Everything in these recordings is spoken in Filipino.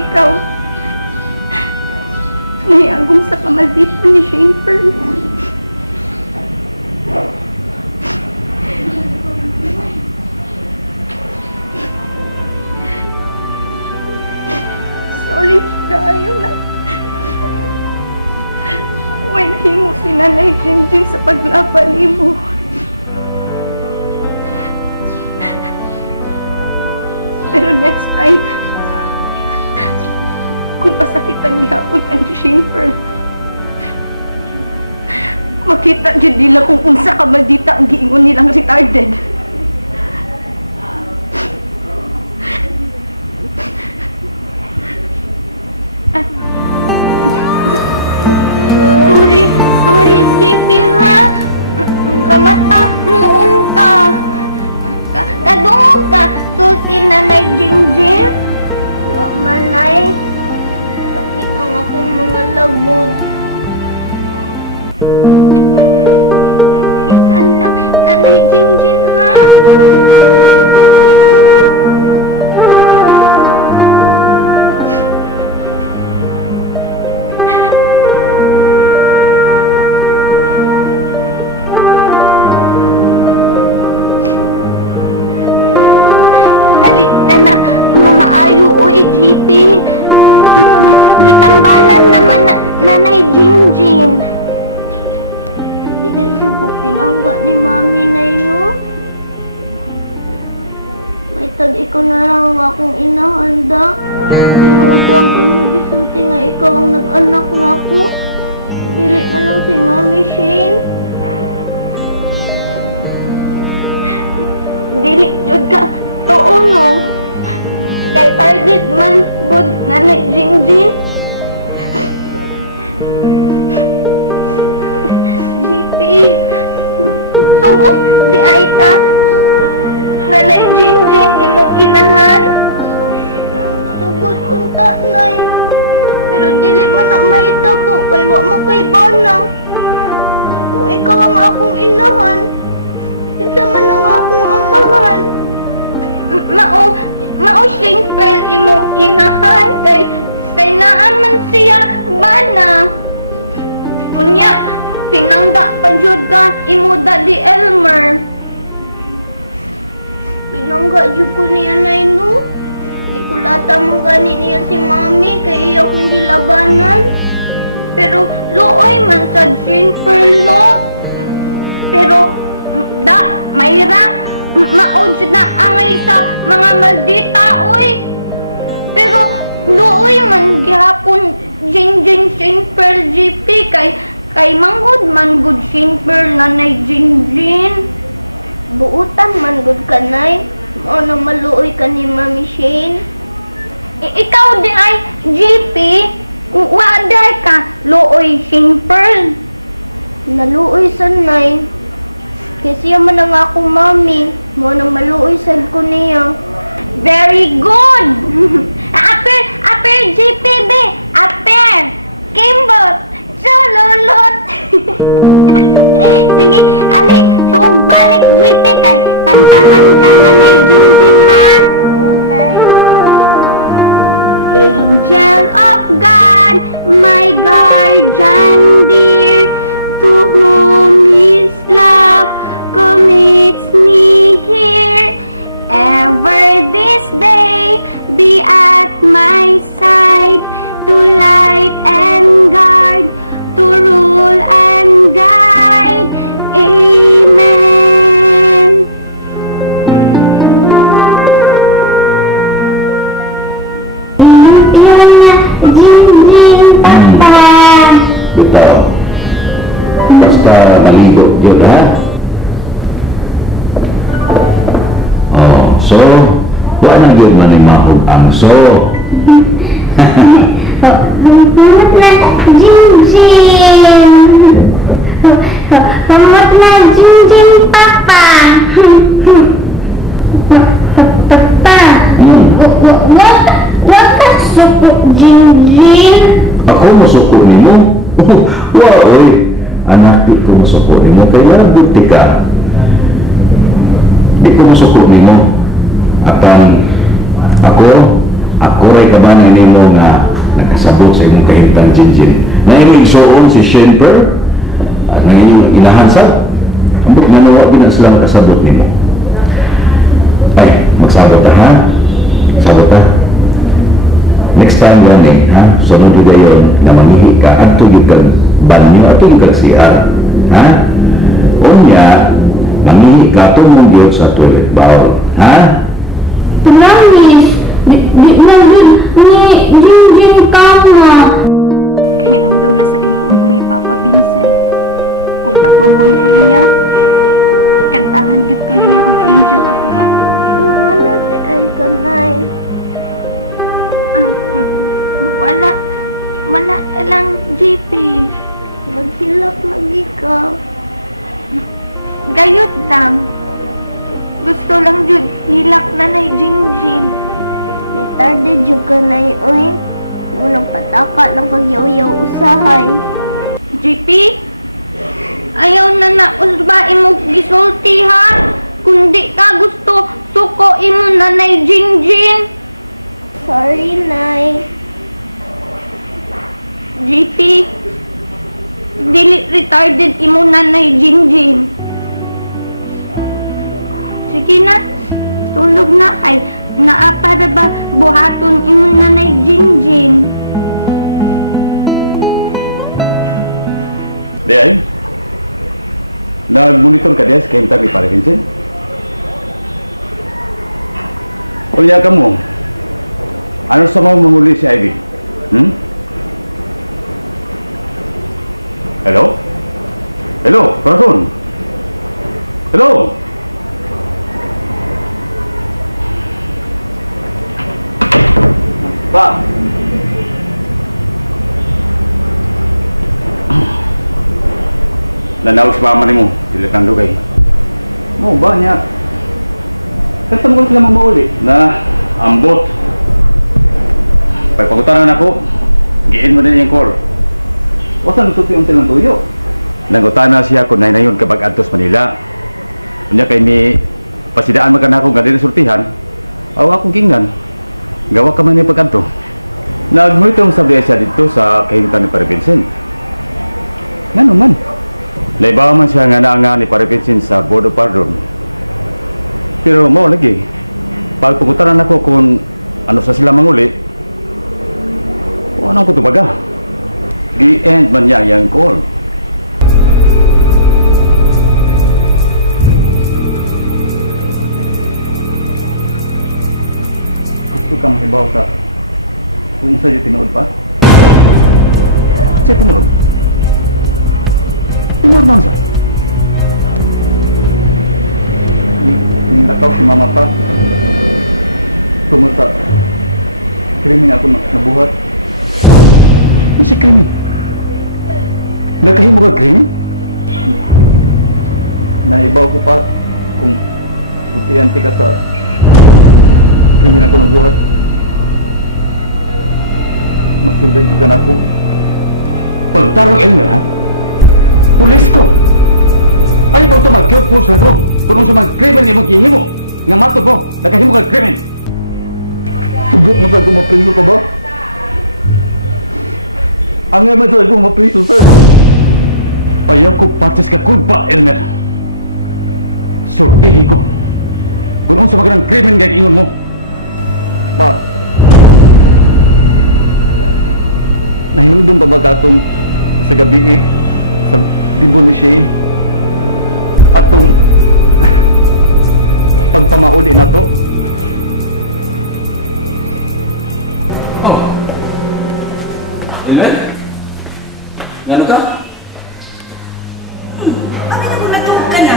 ikaw naiagom sa kamalditan ni Schaefer. Sorry kayo na. Huwag nahimo si Nanay Jingjing sa paglaban mo. Pero next time, kung pasakitan gihapon ka ni Schaefer, makita dyan nila kung unsa ka maldita ang giingon nilang retarded. Sorry, JP ha. Kamata, noon ka. Kadungog ka. Sulti Nanay Jingjing. Wak manay. Sakit ang akong mga labot. Isan lang, Nanay Jingjing ha. GP, bitangbalan naman na Nanay Jingjing. Hindi ko pinangga ni Mami na yun. May tag-ikaw na lang akong inahanda. Huwag inibisulti nga ikaw ang nag-anak na ako. Dili na lang si Mami Shane. Dili jud ka tuon. Kay target man good Nanay Jingjing. GP, subok di ay ka Nanay Jingjing imong inahan. Sugod unta nay. Pero dili man na mahitabo kay wa mo kay bana. Kung ikaw ang akong inahan, isa man ang akong amahan. Mao Schaefer imo inahan kay naaman siya bana. Unya pinangga pa jud ka imo Daddy Elmer. Pinangga jud ko niya nay no. Ikulata man gani niya si Mami kay iya kong gilabanan. Pero luoy man sa Schaefer no. Pero Mayra, maod na angay sa mga maldita, uy. Pero, luoy man gihapon Jingjing Schaefer GP kay manggod man good Schaefer Nanay Jingjing. Buutan man good ka, nay. Mao na maluoy ka ni Mami Shane. Ikaw di ay GP, waday ka luoy Schaefer. Naluoy sa nay. Kasi man ang akong mami, mo nang maluoy sad ko niya. Very good! Aper, GPB! Aper! Kimbot! Chululot! Sige, ali, tuog balik GP kay kantahan ka Nanay Jingjing ha! Angel of God, my guardian dear, to whom His love commits me here, ever this day be at my side, to light and guard, to rule and guide. Amen. Yun na, Jingjing Papa. Ito, basta maligot yun ha. So, wala nang yun man yung mahog ang so. Pamot na Jingjing. Pamot na Jingjing Papa. Papa, wag ka suko Jingjing. Ako masuko ni mo? Wow, anak, di ko masuko ni mo. Kaya buti ka. Di ko masuko ni mo. Akan ako Ako rin kabanan nimo nga nakasabot sa imong kahimtang Jinjin. Na imong igsoon si Shenper at nang iyong inahan sa ambot nga nawa din sila nakasabot nimo. Ay, magsabot ta ha? Sabot ta. Next time gani, ha? Sunod yung gayon na mangihi ka at tugid kang banyo at tugid kang CR. Ha? Unya, mangihi ka tumong Diyos sa toilet bowl. Ha? Tulangis! Di na rin ni Jinjin kama. Kahinumdum na sa Ginoo ko ni Papa Vincent. Kung patuhon ko niya, kantahan gid ko niya ang Angel of God. Ano ti ay kanay? Wala lang, JP. Maghilak lagi ka. Gayot lang. Gusto lang jud hilak na nay Jinjin. Tarde jud ka na uy. Unang pataka lang kag yaw-yaw usahay. JP? Ayaw na nausba imo gisulti ha? Kundi ka gusto suko imo na nay Jinjin. Sorry, Nay. JP, dili retarded imo nanay Jinjin. Sige na, tulog na kay naa para ba buhaton imo nanay Jinjin. Day, nag-monitor ka diya sa kahimtang ni Pare Vincent? Kuya ka mo, ano sa mga manguli si Ivy? Hello? Hello, Corazon? Hello? Pa! Nanaw si mama ni mo, sila dugay. Mo ba niya? Kasi mo sila mamauli na ambot. Pagpagutaran ako, giin mo din yung call. Wasan suti ang silang tuyo? Nangutana siya kung nayon kapag adtos Manila. Unya kay ni pasidaan magkanako nga dili sultihan. Aw akong kingnan. Gawa ka man ni pagkanto. Nagmuitong sabi siya dito sa kahimtang ni Pare Vincent. Ngano man? Laibaw man siya nga naanga ni Pare Vincent sa Board of Pardon. Pero mo lagi. Pagpagutaran ako kung ano sa sila manguli. O ano ko tubaga? Di-end man niya yung call. Gusto kang hibaw sa kung sa'yo tinood pa? Sa'yo tinood? Tinood man sa? Nindakaw si mama pa. Tungod sa krimen ako nabuhat. Ano si krimen? Nagkahimo ka krimen? Naibaw ko pa kung putianti ka sa krimen ako ng buhat. Mas tindag ka na ako. Pagtarong Elmer ha? Pulis ko! Ayaw ba ito mag-kill post lang ko? Kung sa mga krimen niya maghihimo nga matod mo, nagkahimo ka krimen! Sugot mo sa kung mapriso pa ba? Ang nga man sa kung mapriso sir! Ayaw ko patis ka kulba, Elmer. Sortihin ko. Kung sa magandang krimen gaya ingon mo. Pa, nahinudong pa ba katong sa gabi sa dibo ni Shane? Atong pagpamauli na to? Oh. Elmer? Ngano ka? Bakit ako natulog ka na?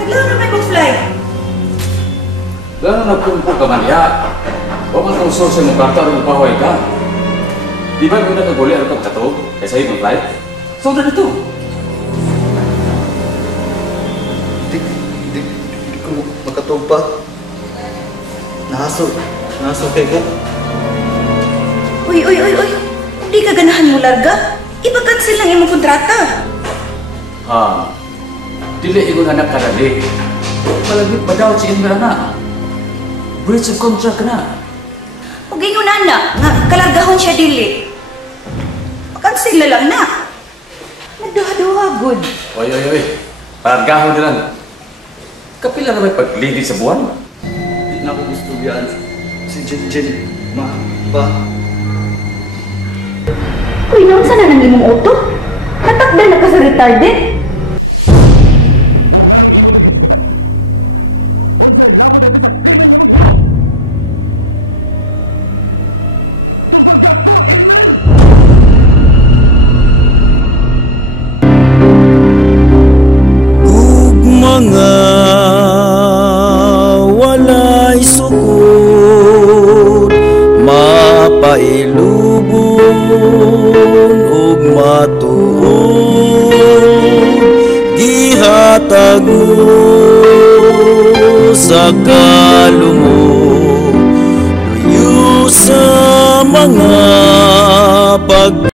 Kailangan naman mag-fly. Gano'n na po ka man yan. Huwag mo itong social ng bata ng pahuay ka. Di ba kung nagaguli ang kato? Eh sa'yo mag-fly? So na nito. Hindi ko makatog pa. Nahasol kay ka. Uy! Di ka ganahan mo larga? Ipa-cancel lang yung kontrata. Dili mo nga nakadali. Malagit pa daw si Indra na. Breach of contract ka na. Huwag inyo nana, nga kalargahon siya dili. Pakansel na lang na. Nagduha-duha, good. Oy. Paragahan na lang. Kapila naman paglibig sa buwan. Hindi na ako gusto yan. Si Jinjin, ma, pa. Uy, nang sana nang imong auto? Natakdan na ka sa retarded. O nga nung imo ito gisikutan. Unsay labot ito sa krimen niya maghimo. Tubag ako, Elmer! Mga walay sukot, mapailubon ug matuod, gihatag mo sa kalumo, luyo sa mga pag